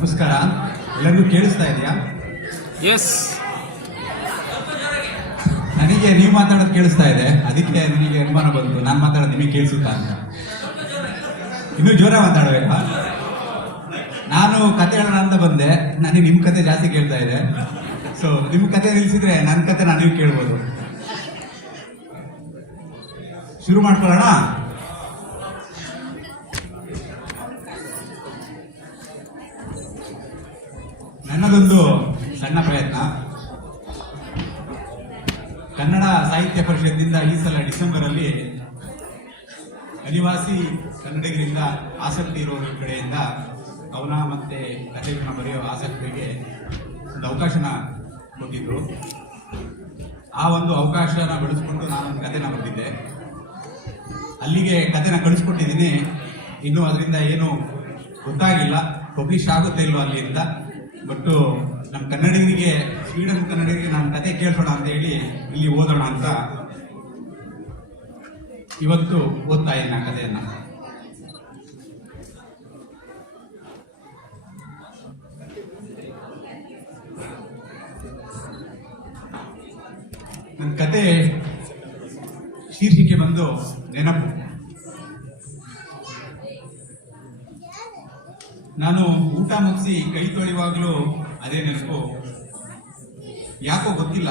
ನಮಸ್ಕಾರ. ಎಲ್ಲರಿಗೂ ಕೇಳಿಸ್ತಾ ಇದೆಯಾ? ಎಸ್. ನನಗೆ ನೀವು ಮಾತಾಡೋದು ಕೇಳಿಸ್ತಾ ಇದೆ, ಅದಕ್ಕೆ ನನಗೆ ಅನುಮಾನ ಬಂತು ನಾನು ಮಾತಾಡೋದು ನಿಮಗೆ ಕೇಳಿಸುತ್ತಾ ಅಂತ. ಇನ್ನೂ ಜೋರ ಮಾತಾಡಬೇಕಾ? ನಾನು ಕತೆ ಹೇಳೋಣ ಅಂತ ಬಂದೆ, ನನಗೆ ನಿಮ್ಮ ಕತೆ ಜಾಸ್ತಿ ಕೇಳ್ತಾ ಇದೆ. ಸೊ ನಿಮ್ಮ ಕತೆ ನಿಲ್ಲಿಸಿದ್ರೆ ನನ್ನ ಕತೆ ನೀವು ಕೇಳ್ಬೋದು. ಶುರು ಮಾಡ್ಕೊಳ್ಳೋಣ. ನನ್ನದೊಂದು ಸಣ್ಣ ಪ್ರಯತ್ನ. ಕನ್ನಡ ಸಾಹಿತ್ಯ ಪರಿಷತ್ನಿಂದ ಈ ಸಲ ಡಿಸೆಂಬರ್ ಅಲ್ಲಿ ಅನಿವಾಸಿ ಕನ್ನಡಿಗರಿಂದ ಆಸಕ್ತಿ ಇರೋರ ಕಡೆಯಿಂದ ಕವನ ಮತ್ತೆ ಕಥೆಗಳನ್ನ ಬರೆಯೋ ಆಸಕ್ತಿಗೆ ಒಂದು ಅವಕಾಶನ ಕೊಟ್ಟಿದ್ರು. ಆ ಒಂದು ಅವಕಾಶನ ಬಳಸ್ಕೊಂಡು ನಾನೊಂದು ಕಥೆನ ಬರೆದಿದ್ದೆ. ಅಲ್ಲಿಗೆ ಕಥೆನ ಕಳಿಸ್ಕೊಟ್ಟಿದ್ದೀನಿ. ಇನ್ನೂ ಅದರಿಂದ ಏನು ಗೊತ್ತಾಗಿಲ್ಲ, ಪಬ್ಲಿಷ್ ಆಗುತ್ತೆ ಇಲ್ವೋ ಅಲ್ಲಿ ಅಂತ. ಬಟ್ ನಮ್ಮ ಕನ್ನಡಿಗರಿಗೆ, ಸ್ವೀಡನ್ ಕನ್ನಡಿಗರಿಗೆ ನಾನು ಕತೆ ಕೇಳಿಸೋಣ ಅಂತ ಹೇಳಿ ಇಲ್ಲಿ ಓದೋಣ ಅಂತ ಇವತ್ತು ಓದ್ತಾ ಇದ್ದೀನಿ ಆ ಕಥೆಯನ್ನ. ನನ್ನ ಕತೆ ಶೀರ್ಷಿಕೆ ಬಂದು ನೆನಪು. ನಾನು ಊಟ ಮುಗಿಸಿ ಕೈ ತೊಳೆಯುವಾಗಲೂ ಅದೇ ನೆನಪು. ಯಾಕೋ ಗೊತ್ತಿಲ್ಲ,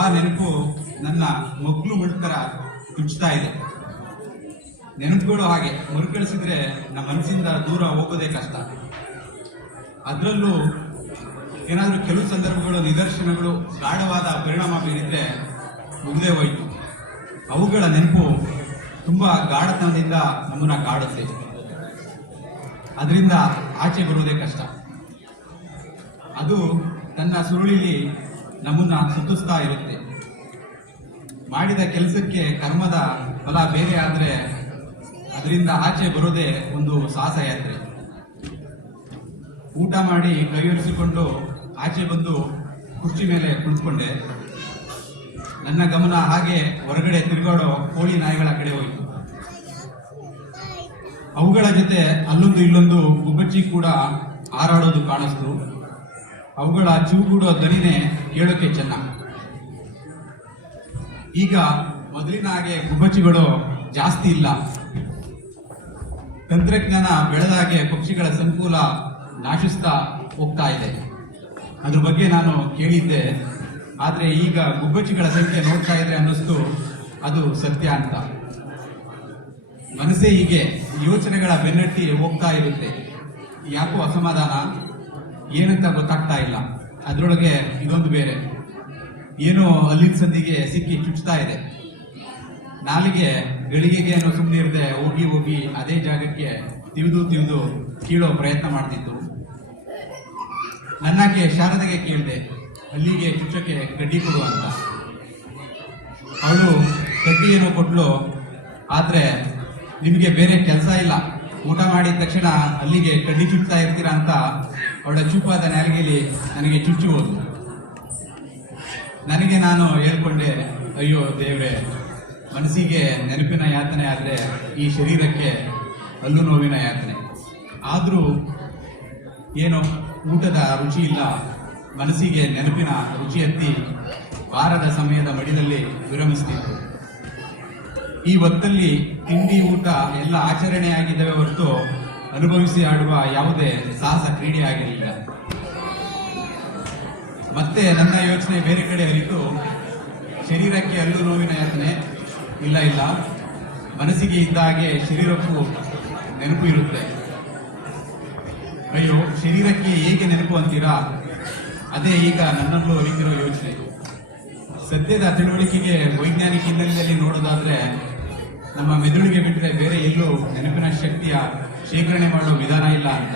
ಆ ನೆನಪು ನನ್ನ ಮಗ್ಲು ಮುಳ್ತರ ತುಚ್ತಾ ಇದೆ. ನೆನಪುಗಳು ಹಾಗೆ ಮರುಕಳಿಸಿದ್ರೆ ನಮ್ಮ ಮನಸ್ಸಿಂದ ದೂರ ಹೋಗೋದೇ ಕಷ್ಟ. ಅದರಲ್ಲೂ ಏನಾದರೂ ಕೆಲವು ಸಂದರ್ಭಗಳು, ನಿದರ್ಶನಗಳು ಗಾಢವಾದ ಪರಿಣಾಮ ಬೀರಿದ್ರೆ ಮುಗ್ದೇ ಹೋಯ್ತು. ಅವುಗಳ ನೆನಪು ತುಂಬಾ ಗಾಢತನದಿಂದ ನಮ್ಮನ್ನ ಕಾಡುತ್ತೆ. ಅದರಿಂದ ಆಚೆ ಬರುವುದೇ ಕಷ್ಟ. ಅದು ತನ್ನ ಸುರುಳಿಲಿ ನಮ್ಮನ್ನ ಸುತ್ತಿಸ್ತಾ ಇರುತ್ತೆ. ಮಾಡಿದ ಕೆಲಸಕ್ಕೆ ಕರ್ಮದ ಫಲ ಬೇರೆ ಆದ್ರೆ ಅದರಿಂದ ಆಚೆ ಬರೋದೇ ಒಂದು ಸಾಹಸ ಯಾತ್ರೆ. ಊಟ ಮಾಡಿ ಕೈಯೊರೆಸಿಕೊಂಡು ಆಚೆ ಬಂದು ಕುರ್ಚಿ ಮೇಲೆ ಕುಳಿತುಕೊಂಡೆ. ನನ್ನ ಗಮನ ಹಾಗೆ ಹೊರಗಡೆ ತಿರುಗಾಡೋ ಕೋಳಿ ನಾಯಿಗಳ ಕಡೆ ಹೋಯಿತು. ಅವುಗಳ ಜೊತೆ ಅಲ್ಲೊಂದು ಇಲ್ಲೊಂದು ಗುಬ್ಬಚ್ಚಿ ಕೂಡ ಹಾರಾಡೋದು ಕಾಣಿಸ್ತು. ಅವುಗಳ ಚಿವುಗೂಡೋ ದನಿನೇ ಕೇಳೋಕೆ ಚೆನ್ನ. ಈಗ ಮೊದಲಿನ ಹಾಗೆ ಗುಬ್ಬಚ್ಚಿಗಳು ಜಾಸ್ತಿ ಇಲ್ಲ. ತಂತ್ರಜ್ಞಾನ ಬೆಳೆದ ಹಾಗೆ ಪಕ್ಷಿಗಳ ಸಂಕುಲ ನಾಶಿಸ್ತಾ ಹೋಗ್ತಾ ಇದೆ. ಅದ್ರ ಬಗ್ಗೆ ನಾನು ಕೇಳಿದ್ದೆ. ಆದ್ರೆ ಈಗ ಗುಬ್ಬಚ್ಚಿಗಳ ಸಂಖ್ಯೆ ನೋಡ್ತಾ ಇದ್ರೆ ಅನ್ನಿಸ್ತು ಅದು ಸತ್ಯ ಅಂತ. ಮನಸ್ಸೇ ಹೀಗೆ ಯೋಚನೆಗಳ ಬೆನ್ನಟ್ಟಿ ಹೋಗ್ತಾ ಇರುತ್ತೆ. ಯಾಕೋ ಅಸಮಾಧಾನ, ಏನಂತ ಗೊತ್ತಾಗ್ತಾ ಇಲ್ಲ. ಅದರೊಳಗೆ ಇದೊಂದು ಬೇರೆ, ಏನೋ ಅಲ್ಲಿನ ಸಂದಿಗೆ ಸಿಕ್ಕಿ ಚುಚ್ತಾ ಇದೆ. ನಾಲಿಗೆ ಗಳಿಗೆಗೆ ಅನ್ನೋ ಸುಮ್ಮನೆ ಇರದೆ ಹೋಗಿ ಹೋಗಿ ಅದೇ ಜಾಗಕ್ಕೆ ತಿವಿದು ಕೀಳೋ ಪ್ರಯತ್ನ ಮಾಡ್ತಿತ್ತು. ನನ್ನಾಕೆ ಶಾರದೆಗೆ ಕೇಳಿದೆ, ಅಲ್ಲಿಗೆ ಚುಚ್ಚಕ್ಕೆ ಕಡ್ಡಿ ಕೊಡು ಅಂತ. ಅವಳು ಕಡ್ಡಿ ಏನೋ ಕೊಟ್ಲು. ಆದ್ರೆ ನಿಮಗೆ ಬೇರೆ ಕೆಲಸ ಇಲ್ಲ, ಊಟ ಮಾಡಿದ ತಕ್ಷಣ ಅಲ್ಲಿಗೆ ಕಡ್ಡಿ ಚುಚ್ತಾ ಇರ್ತೀರಾ ಅಂತ ಅವಳ ಚೂಪಾದ ನಾಲಿಗೆಯಲ್ಲಿ ನನಗೆ ಚುಚ್ಚಿ ಹೋದ್ಲು. ನನಗೆ ನಾನು ಹೇಳ್ಕೊಂಡೆ, ಅಯ್ಯೋ ದೇವ್ರೆ, ಮನಸ್ಸಿಗೆ ನೆನಪಿನ ಯಾತನೆ ಆದ್ರೆ ಈ ಶರೀರಕ್ಕೆ ಹಲ್ಲು ನೋವಿನ ಯಾತನೆ. ಆದ್ರೂ ಏನೋ ಊಟದ ರುಚಿ ಇಲ್ಲ, ಮನಸ್ಸಿಗೆ ನೆನಪಿನ ರುಚಿ ಹತ್ತಿ ವಾರದ ಸಮಯದ ಮಡಿಲಲ್ಲಿ ವಿರಮಿಸ್ತಿತ್ತು. ಈ ಹೊತ್ತಲ್ಲಿ ತಿಂಡಿ ಊಟ ಎಲ್ಲ ಆಚರಣೆಯಾಗಿದ್ದಾವೆ ಹೊರತು ಅನುಭವಿಸಿ ಆಡುವ ಯಾವುದೇ ಸಾಹಸ ಕ್ರೀಡೆ ಆಗಿರಲಿಲ್ಲ. ಮತ್ತೆ ನನ್ನ ಯೋಚನೆ ಬೇರೆ ಕಡೆ ಹರಿತು. ಶರೀರಕ್ಕೆ ಹಲ್ಲು ನೋವಿನ ಯಾತನೆ ಇಲ್ಲ, ಮನಸ್ಸಿಗೆ ಇದ್ದ ಹಾಗೆ ಶರೀರಕ್ಕೂ ನೆನಪು ಇರುತ್ತೆ. ಅಯ್ಯೋ, ಶರೀರಕ್ಕೆ ಹೇಗೆ ನೆನಪು ಅಂತೀರಾ? ಅದೇ ಈಗ ನನ್ನಲ್ಲೂ ಅರಿತಿರೋ ಯೋಚನೆ. ಸದ್ಯದ ತಿಳುವಳಿಕೆಗೆ ವೈಜ್ಞಾನಿಕ ಹಿನ್ನೆಲೆಯಲ್ಲಿ ನೋಡೋದಾದ್ರೆ ನಮ್ಮ ಮೆದುಳಿಗೆ ಬಿಟ್ಟರೆ ಬೇರೆ ಎಲ್ಲೂ ನೆನಪಿನ ಶಕ್ತಿಯ ಶೇಖರಣೆ ಮಾಡೋ ವಿಧಾನ ಇಲ್ಲ ಅಂತ.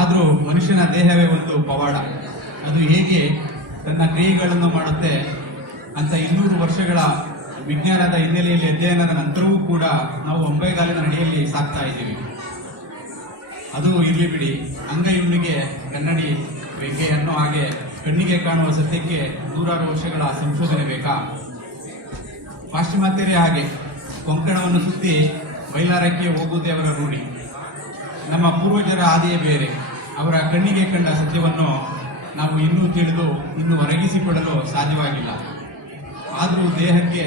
ಆದ್ರೂ ಮನುಷ್ಯನ ದೇಹವೇ ಒಂದು ಪವಾಡ. ಅದು ಹೇಗೆ ತನ್ನ ಕ್ರಿಯೆಗಳನ್ನು ಮಾಡುತ್ತೆ ಅಂತ 200 ವರ್ಷಗಳ ವಿಜ್ಞಾನದ ಹಿನ್ನೆಲೆಯಲ್ಲಿ ಅಧ್ಯಯನದ ನಂತರವೂ ಕೂಡ ನಾವು ಒಂಬೈಗಾಲಿನ ನಡೆಯಲ್ಲಿ ಸಾಕ್ತಾ ಇದ್ದೀವಿ. ಅದು ಇರ್ಲಿ ಬಿಡಿ, ಅಂಗೈಯುಣ್ಣಿಗೆ ಕನ್ನಡಿ ಬೆಂಗೆ ಅನ್ನೋ ಹಾಗೆ ಕಣ್ಣಿಗೆ ಕಾಣುವ ಸತ್ಯಕ್ಕೆ 100 ವರ್ಷಗಳ ಸಂಶೋಧನೆ ಬೇಕಾ? ಪಾಶ್ಚಿಮಾತ್ಯರೇ ಹಾಗೆ ಕೊಂಕಣವನ್ನು ಸುತ್ತಿ ಬೈಲಾರಕ್ಕೆ ಹೋಗುವುದೇ ಅವರ ರೂಢಿ. ನಮ್ಮ ಪೂರ್ವಜರ ಹಾದಿಯೇ ಬೇರೆ. ಅವರ ಕಣ್ಣಿಗೆ ಕಂಡ ಸತ್ಯವನ್ನು ನಾವು ಇನ್ನೂ ತಿಳಿದು ಇನ್ನೂ ಒರಗಿಸಿಕೊಳ್ಳಲು ಸಾಧ್ಯವಾಗಿಲ್ಲ. ಆದರೂ ದೇಹಕ್ಕೆ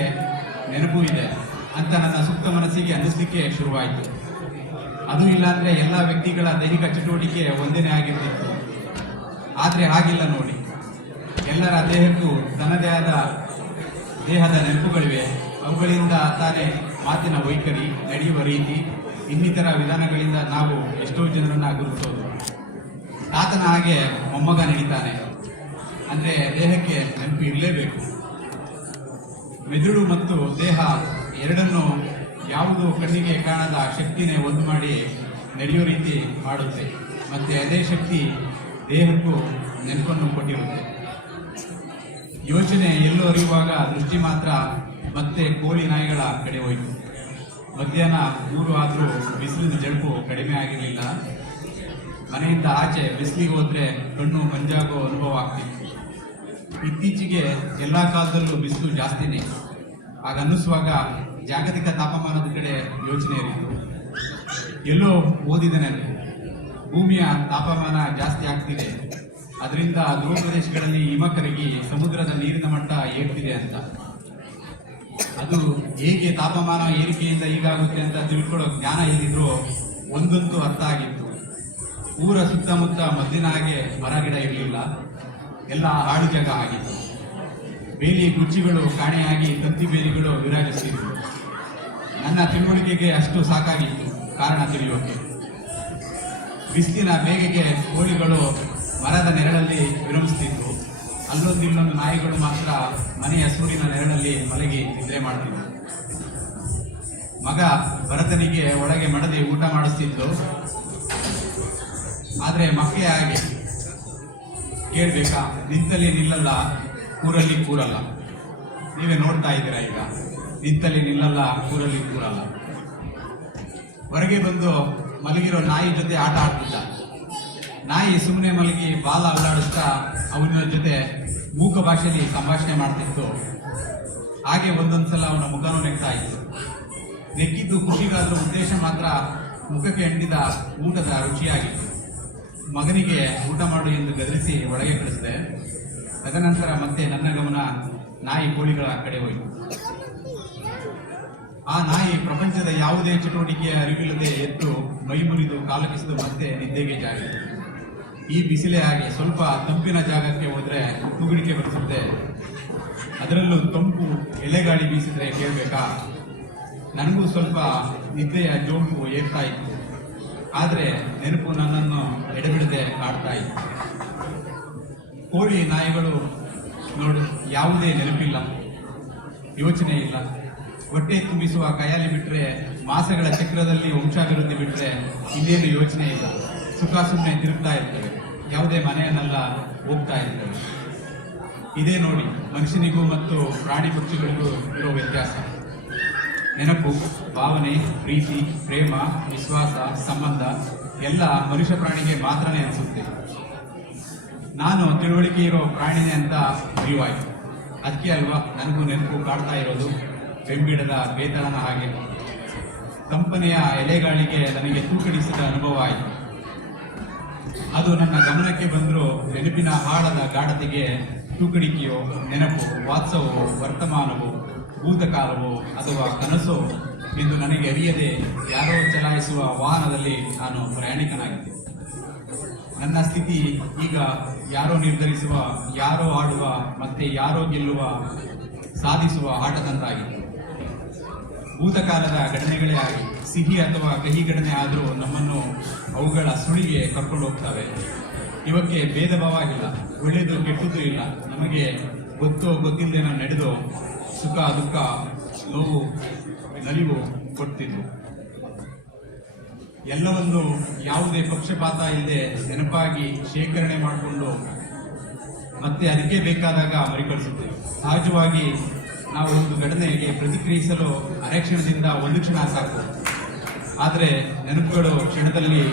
ನೆನಪು ಇದೆ ಅಂತ ನನ್ನ ಸುಪ್ತ ಮನಸ್ಸಿಗೆ ಅನ್ನಿಸ್ಲಿಕ್ಕೆ ಶುರುವಾಯಿತು. ಅದು ಇಲ್ಲಾಂದ್ರೆ ಎಲ್ಲ ವ್ಯಕ್ತಿಗಳ ದೈಹಿಕ ಚಟುವಟಿಕೆ ಒಂದೇನೇ ಆಗಿರ್ತಿತ್ತು. ಆದರೆ ಹಾಗಿಲ್ಲ ನೋಡಿ, ಎಲ್ಲರ ದೇಹಕ್ಕೂ ತನ್ನದೇ ಆದ ದೇಹದ ನೆನಪುಗಳಿವೆ. ಅವುಗಳಿಂದ ತಾನೇ ಮಾತಿನ ವೈಖರಿ, ನಡೆಯುವ ರೀತಿ, ಇನ್ನಿತರ ವಿಧಾನಗಳಿಂದ ನಾವು ಎಷ್ಟೋ ಜನರನ್ನ ಗುರುತಿಸೋದು. ತಾತನ ಹಾಗೆ ಮೊಮ್ಮಗ ನಡೀತಾನೆ ಅಂದ್ರೆ ದೇಹಕ್ಕೆ ನೆನಪು ಇರಲೇಬೇಕು. ಮೆದುಳು ಮತ್ತು ದೇಹ ಎರಡನ್ನು ಯಾವುದು ಕಣ್ಣಿಗೆ ಕಾಣದ ಶಕ್ತಿನೇ ಒಂದು ಮಾಡಿ ನಡೆಯೋ ರೀತಿ ಮಾಡುತ್ತೆ. ಮತ್ತೆ ಅದೇ ಶಕ್ತಿ ದೇಹಕ್ಕೂ ನೆನಪನ್ನು ಕೊಟ್ಟಿರುತ್ತೆ. ಯೋಚನೆ ಎಲ್ಲೋ ಅರಿಯುವಾಗ ದೃಷ್ಟಿ ಮಾತ್ರ ಮತ್ತೆ ಕೋಳಿ ನಾಯಿಗಳ ಕಡೆ ಹೋಯಿತು. ಮಧ್ಯಾಹ್ನ 3 ಆದರೂ ಬಿಸಿಲಿನ ಜಳುಪು ಕಡಿಮೆ ಆಗಿರಲಿಲ್ಲ. ಮನೆಯಿಂದ ಆಚೆ ಬಿಸಿಲಿಗೆ ಹೋದ್ರೆ ಕಣ್ಣು ಮಂಜಾಗೋ ಅನುಭವ ಆಗ್ತಿತ್ತು. ಇತ್ತೀಚೆಗೆ ಎಲ್ಲಾ ಕಾಲದಲ್ಲೂ ಬಿಸಿಲು ಜಾಸ್ತಿನೇ. ಆಗ ಅನ್ನಿಸುವಾಗ ಜಾಗತಿಕ ತಾಪಮಾನದ ಕಡೆ ಯೋಚನೆ ಇರಿತು. ಎಲ್ಲೋ ಓದಿದ ನೆನಪು, ಭೂಮಿಯ ತಾಪಮಾನ ಜಾಸ್ತಿ ಆಗ್ತಿದೆ, ಅದರಿಂದ ಧ್ರುವ ಪ್ರದೇಶಗಳಲ್ಲಿ ಹಿಮ ಕರಗಿ ಸಮುದ್ರದ ನೀರಿನ ಮಟ್ಟ ಏರ್ತಿದೆ ಅಂತ. ಅದು ಹೇಗೆ ತಾಪಮಾನ ಏರಿಕೆಯಿಂದ ಹೀಗಾಗುತ್ತೆ ಅಂತ ತಿಳ್ಕೊಳ್ಳೋ ಜ್ಞಾನ ಇಲ್ಲಿದ್ರು ಒಂದಂತೂ ಅರ್ಥ ಆಗಿತ್ತು. ಊರ ಸುತ್ತಮುತ್ತ ಮೊದಲಿನ ಹಾಗೆ ಮರ ಗಿಡ ಇರಲಿಲ್ಲ, ಎಲ್ಲ ಹಾಳು ಜಾಗ ಆಗಿತ್ತು. ಬೇಲಿ ಗುಚ್ಚಿಗಳು ಕಾಣೆಯಾಗಿ ತಂತಿ ಬೇಲಿಗಳು ವಿರಾಜಿಸಿದ್ವು. ನನ್ನ ತಿಳುವಳಿಕೆಗೆ ಅಷ್ಟು ಸಾಕಾಗಿತ್ತು ಕಾರಣ ತಿಳಿಯೋಕೆ. ಬಿಸಿಲಿನ ಬೇಗೆಗೆ ಕೋಳಿಗಳು ಮರದ ನೆರಳಲ್ಲಿ ವಿರಮಿಸ್ತಿದ್ವು. ಅಲ್ಲೊಂದಿಲ್ಲೊಂದು ನಾಯಿಗಳು ಮಾತ್ರ ಮನೆಯ ಸೂರಿನ ನೆರಳಲ್ಲಿ ಮಲಗಿ ನಿದ್ರೆ ಮಾಡ್ತಿದ್ವು. ಮಗ ಭರತನಿಗೆ ಒಳಗೆ ಮಡದಿ ಊಟ ಮಾಡಿಸ್ತಿದ್ದು. ಆದ್ರೆ ಮಕ್ಕಳೇ ಹಾಗೆ, ಕೇಳ್ಬೇಕಾ, ನಿಂತಲ್ಲಿ ನಿಲ್ಲಲ್ಲ, ಕೂರಲ್ಲಿ ಕೂರಲ್ಲ. ನೀವೇ ನೋಡ್ತಾ ಇದ್ದೀರಾ ಈಗ, ನಿಂತಲ್ಲಿ ನಿಲ್ಲಲ್ಲ, ಕೂರಲ್ಲಿ ಕೂರಲ್ಲ. ಹೊರಗೆ ಬಂದು ಮಲಗಿರೋ ನಾಯಿ ಜೊತೆ ಆಟ ಆಡ್ತಿದ್ದ. ನಾಯಿ ಸುಮ್ಮನೆ ಮಲಗಿ ಬಾಲ ಅಲ್ಲಾಡಿಸ್ತಾ ಅವನ ಜೊತೆ ಮೂಕ ಭಾಷೆಯಲ್ಲಿ ಸಂಭಾಷಣೆ ಮಾಡ್ತಿತ್ತು. ಹಾಗೆ ಒಂದೊಂದ್ಸಲ ಅವನ ಮುಖನೂ ನೆಗ್ತಾ ಇತ್ತು. ನೆಕ್ಕಿದ್ದು ಖುಷಿಗಾದ್ರೂ ಉದ್ದೇಶ ಮಾತ್ರ ಮುಖಕ್ಕೆ ಅಂಟಿದ ಊಟದ ರುಚಿಯಾಗಿತ್ತು. ಮಗನಿಗೆ ಊಟ ಮಾಡು ಎಂದು ಗದರಿಸಿ ಒಳಗೆ ಕಳಿಸಿದೆ. ತದನಂತರ ಮತ್ತೆ ನನ್ನ ಗಮನ ನಾಯಿ ಕೋಳಿಗಳ ಕಡೆ ಹೋಯಿತು. ಆ ನಾಯಿ ಪ್ರಪಂಚದ ಯಾವುದೇ ಚಟುವಟಿಕೆಯ ಅರಿವಿಲ್ಲದೆ ಎದ್ದು ಮೈ ಮುರಿದು ಕಾಲಕಿಸಿದು ಮತ್ತೆ ನಿದ್ದೆಗೆ ಜಾರಿತು. ಈ ಬಿಸಿಲೇ ಹಾಗೆ, ಸ್ವಲ್ಪ ತಂಪಿನ ಜಾಗಕ್ಕೆ ಹೋದ್ರೆ ತೂಗುಡಿಕೆ ಬರಿಸುತ್ತೆ. ಅದರಲ್ಲೂ ತಂಪು ಎಲೆಗಾಳಿ ಬೀಸಿದ್ರೆ ಕೇಳಬೇಕಾ, ನನಗೂ ಸ್ವಲ್ಪ ನಿದ್ದೆಯ ಜೋಂಕು ಏರ್ತಾ ಇತ್ತು. ಆದರೆ ನೆನಪು ನನ್ನನ್ನು ಎಡೆಬಿಡದೆ ಕಾಡ್ತಾ ಇತ್ತು. ಕೋಳಿ ನಾಯಿಗಳು ನೋಡು, ಯಾವುದೇ ನೆನಪಿಲ್ಲ, ಯೋಚನೆ ಇಲ್ಲ. ಹೊಟ್ಟೆ ತುಂಬಿಸುವ ಕೈಯಲ್ಲಿ ಬಿಟ್ರೆ, ಮಾಸಗಳ ಚಕ್ರದಲ್ಲಿ ವಂಶಾಭಿವೃದ್ಧಿ ಬಿಟ್ರೆ ಇನ್ನೇನು ಯೋಚನೆ ಇಲ್ಲ. ಸುಖ ಸುಮ್ಮನೆ ತಿರುಗ್ತಾ ಇರ್ತವೆ, ಯಾವುದೇ ಮನೆಯನ್ನೆಲ್ಲ ಹೋಗ್ತಾ ಇರ್ತವೆ. ಇದೇ ನೋಡಿ ಮನುಷ್ಯನಿಗೂ ಮತ್ತು ಪ್ರಾಣಿ ಪಕ್ಷಿಗಳಿಗೂ ಇರೋ ವ್ಯತ್ಯಾಸ. ನೆನಪು, ಭಾವನೆ, ಪ್ರೀತಿ, ಪ್ರೇಮ, ವಿಶ್ವಾಸ, ಸಂಬಂಧ ಎಲ್ಲ ಮನುಷ್ಯ ಪ್ರಾಣಿಗೆ ಮಾತ್ರನೇ ಅನಿಸುತ್ತೆ. ನಾನು ತಿಳುವಳಿಕೆ ಇರೋ ಪ್ರಾಣಿನೇ ಅಂತ ಅರಿವಾಯಿತು. ಅದಕ್ಕೆ ಅಲ್ವಾ ನನಗೂ ನೆನಪು ಕಾಡ್ತಾ ಇರೋದು, ಬೆಂಬಿಡದ ಬೇತಾಳನ ಹಾಗೆ. ಕಂಪನಿಯ ಎಲೆಗಾಳಿಗೆ ನನಗೆ ತೂಕಡಿಸಿದ ಅನುಭವ ಆಯಿತು. ಅದು ನನ್ನ ಗಮನಕ್ಕೆ ಬಂದರೂ ನೆನಪಿನ ಆಳದ ಗಾಢತೆಗೆ ತೂಕಡಿಕೆಯೋ, ನೆನಪು, ವಾತ್ಸವೋ, ವರ್ತಮಾನವೋ, ಭೂತಕಾಲವೋ ಅಥವಾ ಕನಸೋ ಎಂದು ನನಗೆ ಅರಿಯದೆ ಯಾರೋ ಚಲಾಯಿಸುವ ವಾಹನದಲ್ಲಿ ನಾನು ಪ್ರಯಾಣಿಕನಾಗಿದ್ದೆ. ನನ್ನ ಸ್ಥಿತಿ ಈಗ ಯಾರೋ ನಿರ್ಧರಿಸುವ, ಯಾರೋ ಆಡುವ, ಮತ್ತೆ ಯಾರೋ ಗೆಲ್ಲುವ, ಸಾಧಿಸುವ ಆಟದಂತಾಗಿತ್ತು. ಭೂತಕಾಲದ ಘಟನೆಗಳೇ ಆಗಿ ಸಿಹಿ ಅಥವಾ ಕಹಿ ಘಟನೆ ಆದರೂ ನಮ್ಮನ್ನು ಅವುಗಳ ಸುಳಿಗೆ ಕರ್ಕೊಂಡು ಹೋಗ್ತವೆ. ಇವಕ್ಕೆ ಭೇದ ಭಾವ ಇಲ್ಲ, ಒಳ್ಳೆಯದು ಕೆಟ್ಟದ್ದು ಇಲ್ಲ. ನಮಗೆ ಗೊತ್ತೋ ಗೊತ್ತಿಲ್ಲದೇನೋ ನಡೆದು ಸುಖ ದುಃಖ ನೋವು ನಲಿವು ಕೊಡ್ತಿದ್ವು. ಎಲ್ಲವನ್ನು ಯಾವುದೇ ಪಕ್ಷಪಾತ ಇಲ್ಲದೆ ನೆನಪಾಗಿ ಶೇಖರಣೆ ಮಾಡಿಕೊಂಡು ಮತ್ತೆ ಅದಕ್ಕೆ ಬೇಕಾದಾಗ ಮರಿಕಳಿಸುತ್ತೇವೆ. ಸಹಜವಾಗಿ ನಾವು ಒಂದು ಘಟನೆಗೆ ಪ್ರತಿಕ್ರಿಯಿಸಲು ಅರೆಕ್ಷಣದಿಂದ 1 ಕ್ಷಣ ಸಾಕು. ಆದರೆ ನೆನಪುಗಳು ಕ್ಷಣದಲ್ಲಿ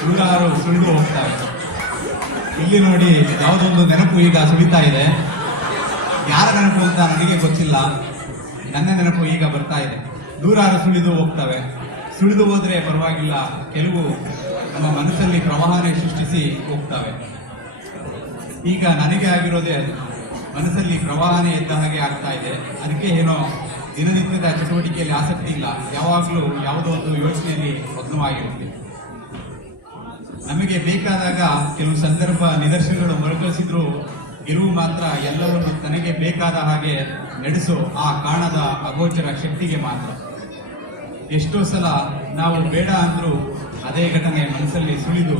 ನೂರಾರು ಸುಳಿದು ಹೋಗ್ತವೆ. ಇಲ್ಲಿ ನೋಡಿ, ಯಾವುದೊಂದು ನೆನಪು ಈಗ ಸುಳಿತಾ ಇದೆ. ಯಾರ ನೆನಪು ಅಂತ ನನಗೆ ಗೊತ್ತಿಲ್ಲ, ನನ್ನ ನೆನಪು ಈಗ ಬರ್ತಾ ಇದೆ. ನೂರಾರು ಸುಳಿದು ಹೋಗ್ತವೆ. ಸುಳಿದು ಹೋದ್ರೆ ಪರವಾಗಿಲ್ಲ, ಕೆಲವು ನಮ್ಮ ಮನಸ್ಸಲ್ಲಿ ಪ್ರವಾಹನೇ ಸೃಷ್ಟಿಸಿ ಹೋಗ್ತವೆ. ಈಗ ನನಗೆ ಆಗಿರೋದೇ ಅದು, ಮನಸ್ಸಲ್ಲಿ ಪ್ರವಾಹನೇ ಎದ್ದ ಹಾಗೆ ಆಗ್ತಾ ಇದೆ. ಅದಕ್ಕೆ ಏನೋ ದಿನನಿತ್ಯದ ಚಟುವಟಿಕೆಯಲ್ಲಿ ಆಸಕ್ತಿ ಇಲ್ಲ, ಯಾವಾಗಲೂ ಯಾವುದೋ ಒಂದು ಯೋಚನೆಯಲ್ಲಿ ಮಗ್ನವಾಗಿರುತ್ತೆ. ನಮಗೆ ಬೇಕಾದಾಗ ಕೆಲವು ಸಂದರ್ಭ ನಿದರ್ಶನಗಳು ಮರುಕಳಿಸಿದ್ರು ಗೆಲುವು ಮಾತ್ರ ಎಲ್ಲವನ್ನು ತನಗೆ ಬೇಕಾದ ಹಾಗೆ ನಡೆಸೋ ಆ ಕಾಣದ ಅಗೋಚರ ಶಕ್ತಿಗೆ ಮಾತ್ರ. ಎಷ್ಟೋ ಸಲ ನಾವು ಬೇಡ ಅಂದ್ರೂ ಅದೇ ಘಟನೆ ಮನಸ್ಸಲ್ಲಿ ಸುಳಿದು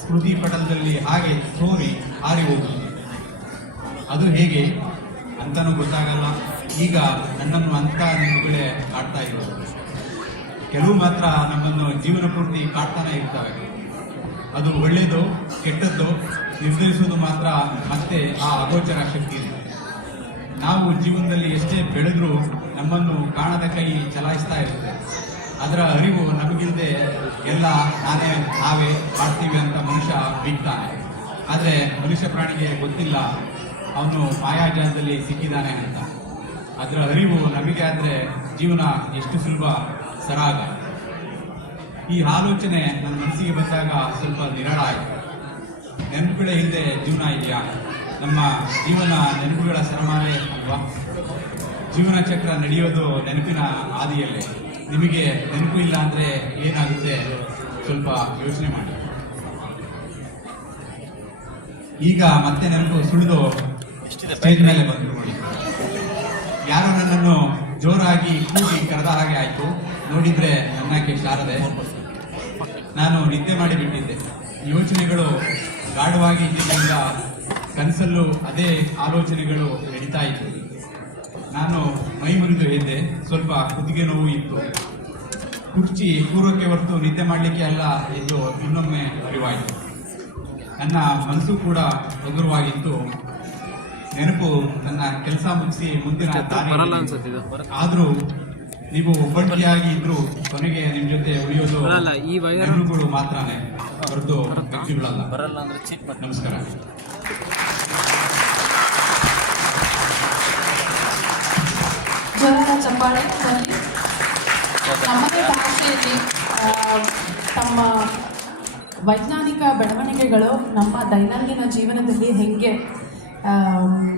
ಸ್ಮೃತಿ ಪಟಲದಲ್ಲಿ ಹಾಗೆ ಸೋರಿ ಹಾರಿ ಹೋಗುತ್ತದೆ. ಅದು ಹೇಗೆ ಅಂತನೂ ಗೊತ್ತಾಗಲ್ಲ. ಈಗ ನನ್ನನ್ನು ಅಂತ ನೆನಪುಗಳೇ ಕಾಡ್ತಾ ಇರೋದು. ಕೆಲವು ಮಾತ್ರ ನಮ್ಮನ್ನು ಜೀವನ ಪೂರ್ತಿ ಕಾಡ್ತಾನೆ ಇರ್ತವೆ. ಅದು ಒಳ್ಳೆಯದು ಕೆಟ್ಟದ್ದು ನಿರ್ಧರಿಸುವುದು ಮಾತ್ರ ಮತ್ತೆ ಆ ಅಗೋಚರ ಶಕ್ತಿ ಇದೆ. ನಾವು ಜೀವನದಲ್ಲಿ ಎಷ್ಟೇ ಬೆಳೆದ್ರೂ ನಮ್ಮನ್ನು ಕಾಣದ ಕೈ ಚಲಾಯಿಸ್ತಾ ಇರುತ್ತೆ. ಅದರ ಅರಿವು ನಮಗಿಲ್ಲದೆ ಎಲ್ಲ ನಾವೇ ಮಾಡ್ತೀವಿ ಅಂತ ಮನುಷ್ಯ ಬೀಗ್ತಾನೆ. ಆದರೆ ಮನುಷ್ಯ ಪ್ರಾಣಿಗೆ ಗೊತ್ತಿಲ್ಲ ಅವನು ಮಾಯಾಜಾಲದಲ್ಲಿ ಸಿಕ್ಕಿದ್ದಾನೆ ಅಂತ. ಅದರ ಅರಿವು ನಮಗೆ ಆದರೆ ಜೀವನ ಎಷ್ಟು ಸುಲಭ ಸರಾಗ. ಈ ಆಲೋಚನೆ ನನ್ನ ಮನಸ್ಸಿಗೆ ಬಂದಾಗ ಸ್ವಲ್ಪ ನಿರಾಳ ಆಯಿತು. ನೆನಪುಗಳ ಹಿಂದೆ ಜೀವನ ಇದೆಯಾ? ನಮ್ಮ ಜೀವನ ನೆನಪುಗಳ ಸರಮಾಲೆ ಅಲ್ವಾ? ಜೀವನ ಚಕ್ರ ನಡೆಯೋದು ನೆನಪಿನ ಹಾದಿಯಲ್ಲೇ. ನಿಮಗೆ ನೆನಪು ಇಲ್ಲ ಅಂದ್ರೆ ಏನಾಗುತ್ತೆ ಸ್ವಲ್ಪ ಯೋಚನೆ ಮಾಡಿ. ಈಗ ಮತ್ತೆ ನೆನಪು ಸುಳಿದು ಸ್ಟೇಜ್ ಮೇಲೆ ಬಂದ್ರು ನೋಡಿ. ಯಾರೋ ನನ್ನನ್ನು ಜೋರಾಗಿ ಕೂಗಿ ಕರೆದ ಹಾಗೆ ಆಯ್ತು. ನೋಡಿದ್ರೆ ನನ್ನಕ್ಕೆ ಶಾರದೆ. ನಾನು ನಿದ್ದೆ ಮಾಡಿಬಿಟ್ಟಿದ್ದೆ. ಯೋಚನೆಗಳು ಗಾಢವಾಗಿ ಇದ್ದಿದ್ದರಿಂದ ಕನಸಲ್ಲೂ ಅದೇ ಆಲೋಚನೆಗಳು ನಡೀತಾ ಇತ್ತು. ನಾನು ಮೈ ಮುರಿದು ಎದ್ದೆ. ಸ್ವಲ್ಪ ಕುತ್ತಿಗೆ ನೋವು ಇತ್ತು. ಕುರ್ಚಿ ಕೂರೋಕೆ ಹೊರತು ನಿದ್ದೆ ಮಾಡಲಿಕ್ಕೆ ಅಲ್ಲ ಎಂದು ಇನ್ನೊಮ್ಮೆ ಅರಿವಾಯಿತು. ನನ್ನ ಮನಸ್ಸು ಕೂಡ ಹಗುರವಾಗಿತ್ತು. ನೆನಪು ನನ್ನ ಕೆಲಸ ಮುಗಿಸಿ ಮುಂದಿನ ಆದ್ರೂ ನೀವು ಒಬ್ಬಂಟಿಯಾಗಿ ಇದ್ರು ಕೊನೆಗೆ ನಿಮ್ ಜೊತೆ ಉಳಿಯೋದು ನೆನಪುಗಳು ಮಾತ್ರನೇ ಹೊರತು ವ್ಯಕ್ತಿಗಳಲ್ಲ. ನಮಸ್ಕಾರ. ಜೋರಾದ ಚಪ್ಪಾಳೆ. ನಮ್ಮದೇ ಭಾಷೆಯಲ್ಲಿ ತಮ್ಮ ವೈಜ್ಞಾನಿಕ ಬೆಳವಣಿಗೆಗಳು ನಮ್ಮ ದೈನಂದಿನ ಜೀವನದಲ್ಲಿ ಹೆಂಗೆ